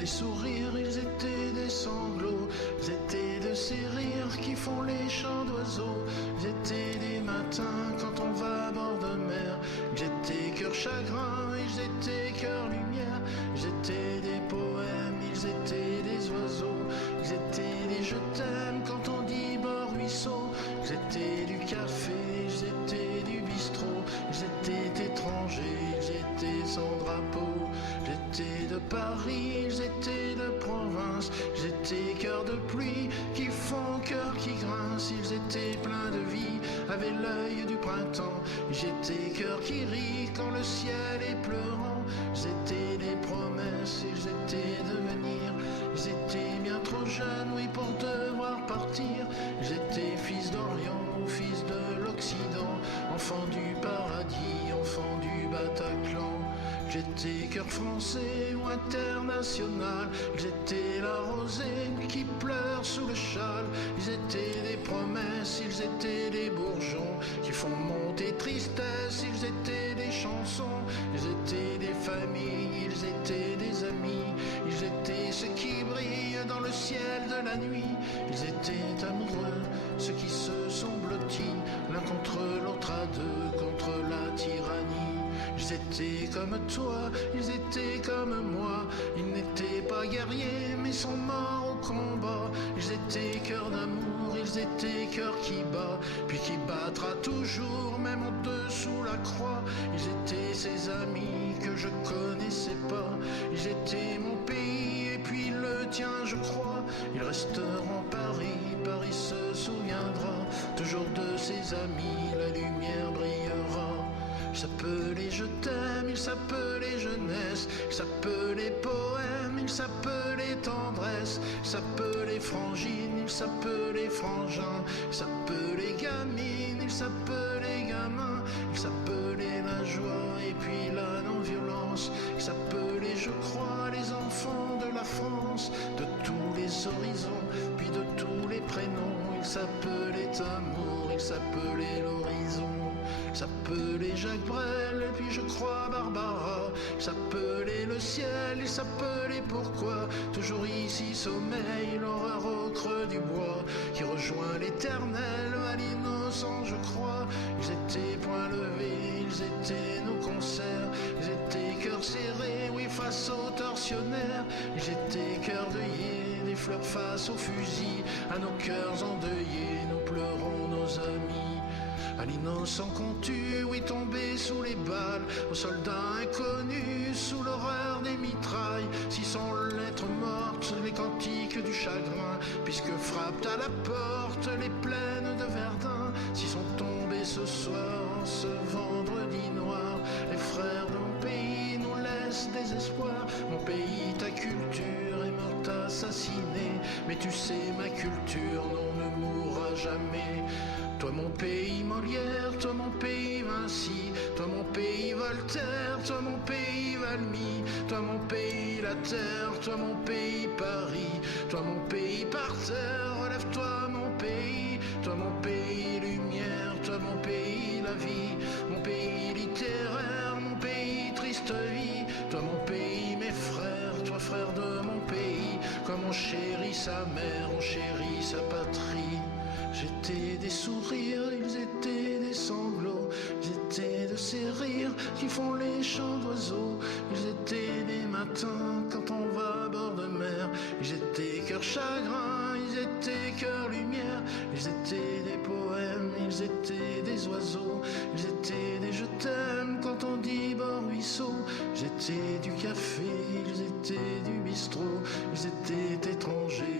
des sourires, ils étaient des sanglots, ils étaient de ces rires qui font les chants d'oiseaux, ils étaient des matins quand on va à bord de mer, ils étaient cœur chagrin, ils étaient cœur lumière, ils étaient des poèmes, ils étaient des oiseaux, ils étaient des je t'aime quand on dit bord ruisseau, ils étaient du café, ils étaient du bistrot, ils étaient étrangers, ils étaient sans drapeau, j'étais de Paris, ils étaient de province, ils étaient cœurs de pluie qui font cœur qui grince, ils étaient pleins de vie, avaient l'œil du printemps, j'étais cœur qui rit quand le ciel est pleurant, ils étaient des promesses, ils étaient de venir, ils étaient bien trop jeunes, oui, pour devoir partir, ils étaient fils d'Orient ou fils de l'Occident, enfants du paradis, enfants du Bataclan. J'étais cœur français ou international, ils étaient la rosée qui pleure sous le châle, ils étaient des promesses, ils étaient des bourgeons qui font monter tristesse, ils étaient des chansons, ils étaient des familles, ils étaient des amis, ils étaient ceux qui brillent dans le ciel de la nuit, ils étaient amoureux, ceux qui se sont blottis l'un contre l'autre à deux contre la tyrannie. Ils étaient comme toi, ils étaient comme moi, ils n'étaient pas guerriers mais sont morts au combat. Ils étaient cœur d'amour, ils étaient cœur qui bat, puis qui battra toujours même en dessous la croix. Ils étaient ces amis que je connaissais pas, ils étaient mon pays et puis le tien je crois. Ils resteront Paris, Paris se souviendra toujours de ses amis, la lumière brillera. Il s'appelait je t'aime, il s'appelait jeunesse, il s'appelait poème, il s'appelait tendresse, il s'appelait frangine, il s'appelait frangin, il s'appelait gamine, il s'appelait gamin, il s'appelait la joie et puis la non-violence, il s'appelait je crois les enfants de la France, de tous les horizons, puis de tous les prénoms, il s'appelait amour, il s'appelait l'horizon. Il s'appelait Jacques Brel, et puis je crois Barbara. Il s'appelait le ciel, il s'appelait pourquoi. Toujours ici sommeille l'horreur au creux du bois, qui rejoint l'éternel à l'innocent je crois. Ils étaient point levés, ils étaient nos concerts, ils étaient cœurs serrés, oui face aux tortionnaires. Ils étaient cœurs deuillés, des fleurs face aux fusils, à nos cœurs endeuillés, nous pleurons nos amis. À l'innocent qu'on tue, oui tombé sous les balles, aux soldats inconnus, sous l'horreur des mitrailles, 600 lettres mortes, les cantiques du chagrin, puisque frappent à la porte les plaines de Verdun, s'y sont tombés ce soir, en ce vendredi noir, les frères de mon pays nous laissent désespoir. Mon pays, ta culture est morte assassinée, mais tu sais ma culture, non, ne mourra jamais. Toi mon pays Molière, toi mon pays Vinci, toi mon pays Voltaire, toi mon pays Valmy, toi mon pays la terre, toi mon pays Paris, toi mon pays par terre, relève-toi mon pays, toi mon pays lumière, toi mon pays la vie, mon pays littéraire, mon pays triste vie, toi mon pays mes frères, toi frère de mon pays, comme on chérit sa mère, on chérit sa patrie. J'étais des sourires, ils étaient des sanglots, ils étaient de ces rires qui font les chants d'oiseaux, ils étaient des matins quand on va à bord de mer, ils étaient cœur chagrin, ils étaient cœur lumière, ils étaient des poèmes, ils étaient des oiseaux, ils étaient des je t'aime quand on dit bord ruisseau, ils étaient du café, ils étaient du bistrot, ils étaient étrangers,